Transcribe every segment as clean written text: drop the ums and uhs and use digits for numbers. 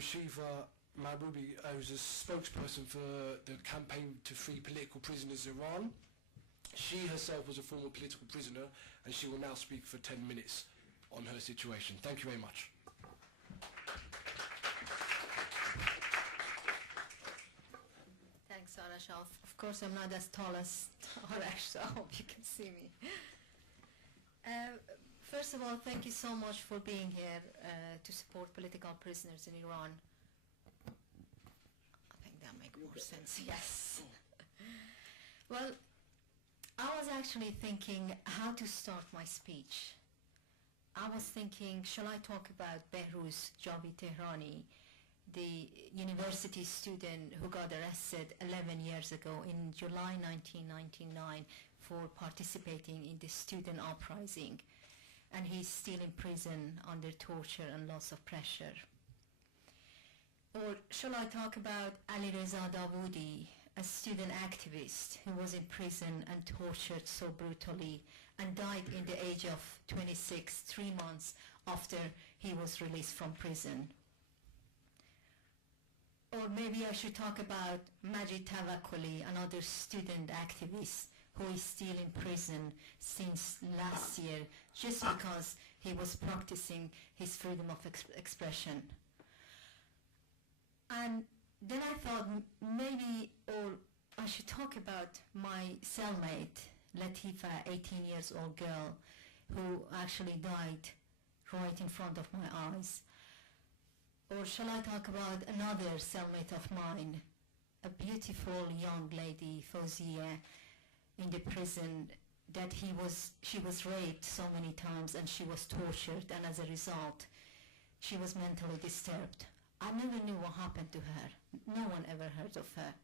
Shiva Mahbobi, who's a spokesperson for the campaign to free political prisoners in Iran. She herself was a former political prisoner, and she will now speak for 10 minutes on her situation. Thank you very much. Thanks, Arash. Of course, I'm not as tall as Arash, so I hope you can see me. First of all, thank you so much for being here to support political prisoners in Iran. I think that makes more sense, yes. Well, I was actually thinking how to start my speech. I was thinking, shall I talk about Behruz Javi Tehrani, the university student who got arrested 11 years ago in July 1999 for participating in the student uprising, and he's still in prison under torture and lots of pressure. Or shall I talk about Ali Reza Dawoodi, a student activist who was in prison and tortured so brutally and died in the age of 26, 3 months after he was released from prison. Or maybe I should talk about Majid Tawakkoli, another student activist who is still in prison since last year just because he was practicing his freedom of expression. And then I thought maybe, or I should talk about my cellmate, Latifa, 18 years old girl, who actually died right in front of my eyes. Or shall I talk about another cellmate of mine, a beautiful young lady, Fawzia, in the prison, that she was raped so many times and she was tortured, and as a result, she was mentally disturbed. I never knew what happened to her. No one ever heard of her.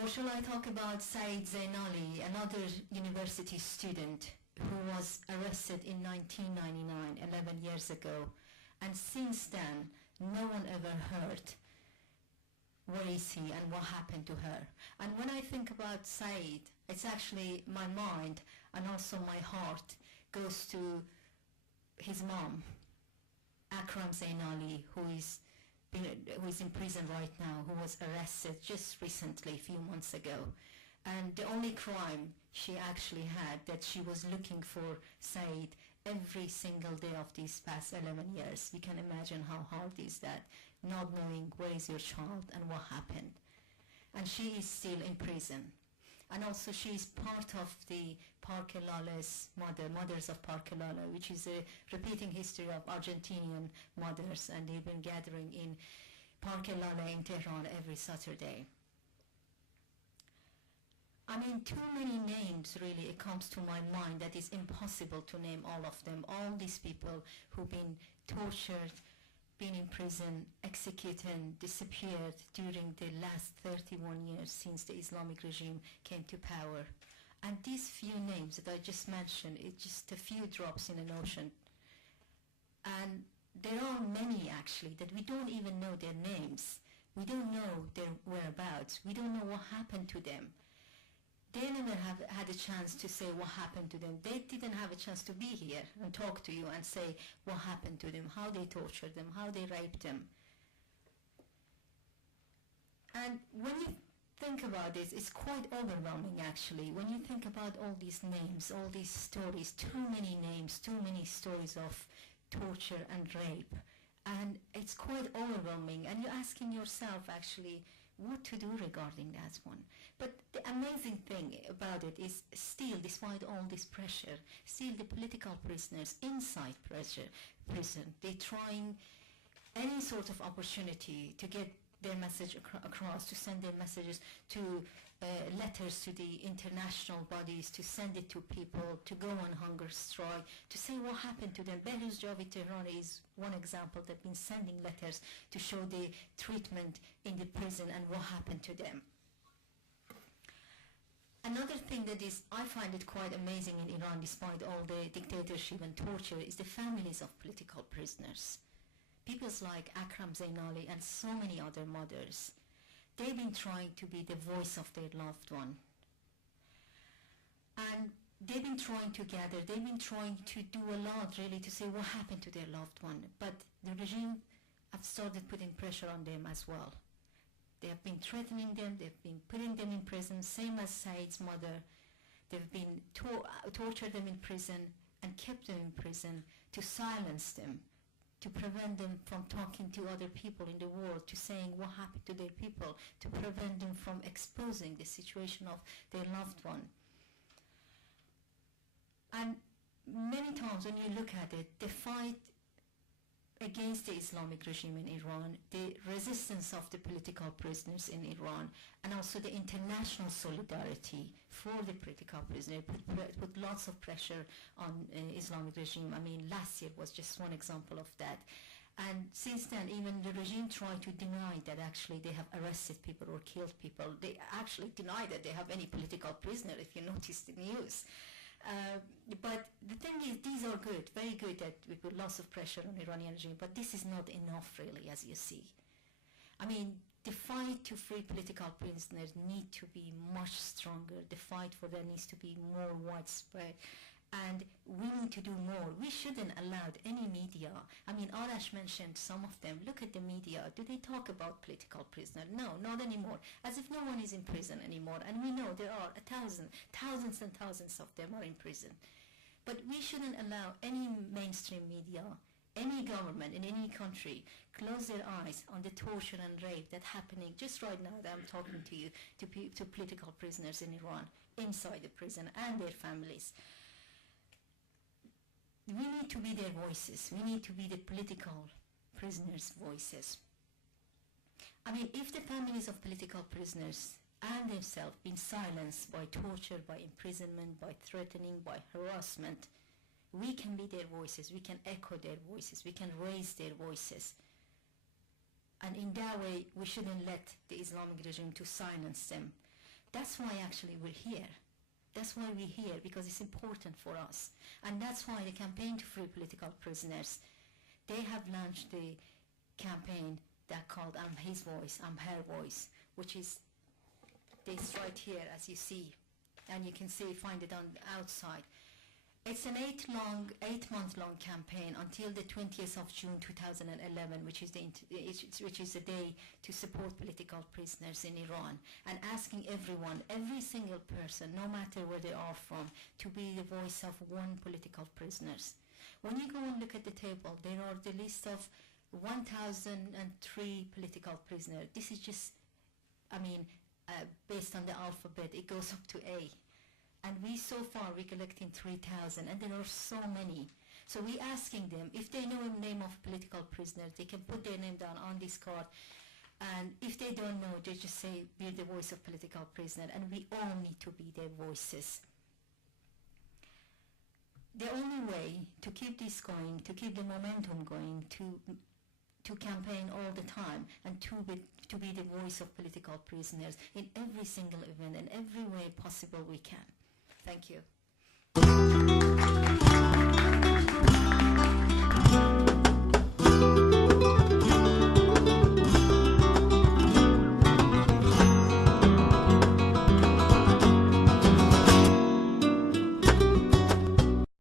Or shall I talk about Saeed Zainali, another university student who was arrested in 1999, 11 years ago, and since then, no one ever heard where is he and what happened to her. And when I think about Saeed, it's actually my mind and also my heart goes to his mom, Akram Zainali, who is in prison right now, who was arrested just recently, a few months ago. And the only crime she actually had, that she was looking for Saeed every single day of these past 11 years. We can imagine how hard is that, not knowing where is your child and what happened. And she is still in prison. And also she is part of the Parque Lale's Mothers of Parque Lale, which is a repeating history of Argentinian mothers, and they've been gathering in Parque Lale in Tehran every Saturday. I mean, too many names really, it comes to my mind that is impossible to name all of them. All these people who've been tortured, been in prison, executed, disappeared during the last 31 years since the Islamic regime came to power. And these few names that I just mentioned, it's just a few drops in an ocean. And there are many actually that we don't even know their names. We don't know their whereabouts. We don't know what happened to them. They never have had a chance to say what happened to them. They didn't have a chance to be here and talk to you and say what happened to them, how they tortured them, how they raped them. And when you think about this, it's quite overwhelming actually. When you think about all these names, all these stories, too many names, too many stories of torture and rape. And it's quite overwhelming. And you're asking yourself actually, what to do regarding that one. But the amazing thing about it is still, despite all this pressure, still the political prisoners inside prison, they're trying any sort of opportunity to get their message across, to send their messages to letters to the international bodies, to send it to people, to go on hunger strike, to say what happened to them. Behruz Javi Tehrani is one example. They've been sending letters to show the treatment in the prison and what happened to them. Another thing that is, I find it quite amazing in Iran, despite all the dictatorship and torture, is the families of political prisoners. People like Akram Zainali and so many other mothers. They've been trying to be the voice of their loved one. And they've been trying to gather, they've been trying to do a lot really to say what happened to their loved one. But the regime have started putting pressure on them as well. They have been threatening them, they've been putting them in prison, same as Said's mother. They've been tortured them in prison and kept them in prison to silence them, to prevent them from talking to other people in the world, to saying what happened to their people, to prevent them from exposing the situation of their loved one. And many times when you look at it, the fight against the Islamic regime in Iran, the resistance of the political prisoners in Iran, and also the international solidarity for the political prisoners put lots of pressure on Islamic regime. I mean, last year was just one example of that. And since then, even the regime tried to deny that actually they have arrested people or killed people. They actually deny that they have any political prisoner, if you notice the news. But the thing is, these are good, very good that we put lots of pressure on the Iranian regime, but this is not enough really, as you see. I mean, the fight to free political prisoners need to be much stronger. The fight for them needs to be more widespread. And we need to do more. We shouldn't allow any media. I mean, Arash mentioned some of them. Look at the media. Do they talk about political prisoners? No, not anymore. As if no one is in prison anymore. And we know there are thousands and thousands of them are in prison. But we shouldn't allow any mainstream media, any government in any country, close their eyes on the torture and rape that's happening just right now that I'm talking to you, to political prisoners in Iran, inside the prison and their families. We need to be their voices. We need to be the political prisoners' voices. I mean, if the families of political prisoners and themselves been silenced by torture, by imprisonment, by threatening, by harassment, we can be their voices. We can echo their voices. We can raise their voices. And in that way, we shouldn't let the Islamic regime to silence them. That's why actually we're here. That's why we're here, because it's important for us. And that's why the campaign to free political prisoners, they have launched the campaign that called I'm His Voice, I'm Her Voice, which is this right here, as you see. And you can find it on the outside. It's an 8-month-long campaign until the 20th of June 2011, which is the day to support political prisoners in Iran, and asking everyone, every single person, no matter where they are from, to be the voice of one political prisoners. When you go and look at the table, there are the list of 1,003 political prisoners. This is just, I mean, based on the alphabet, it goes up to A. And we so far we're collecting 3,000, and there are so many. So we're asking them, if they know the name of political prisoners, they can put their name down on this card. And if they don't know, they just say, we're the voice of political prisoner, and we all need to be their voices. The only way to keep this going, to keep the momentum going, to campaign all the time, and to be the voice of political prisoners in every single event, in every way possible we can. Thank you.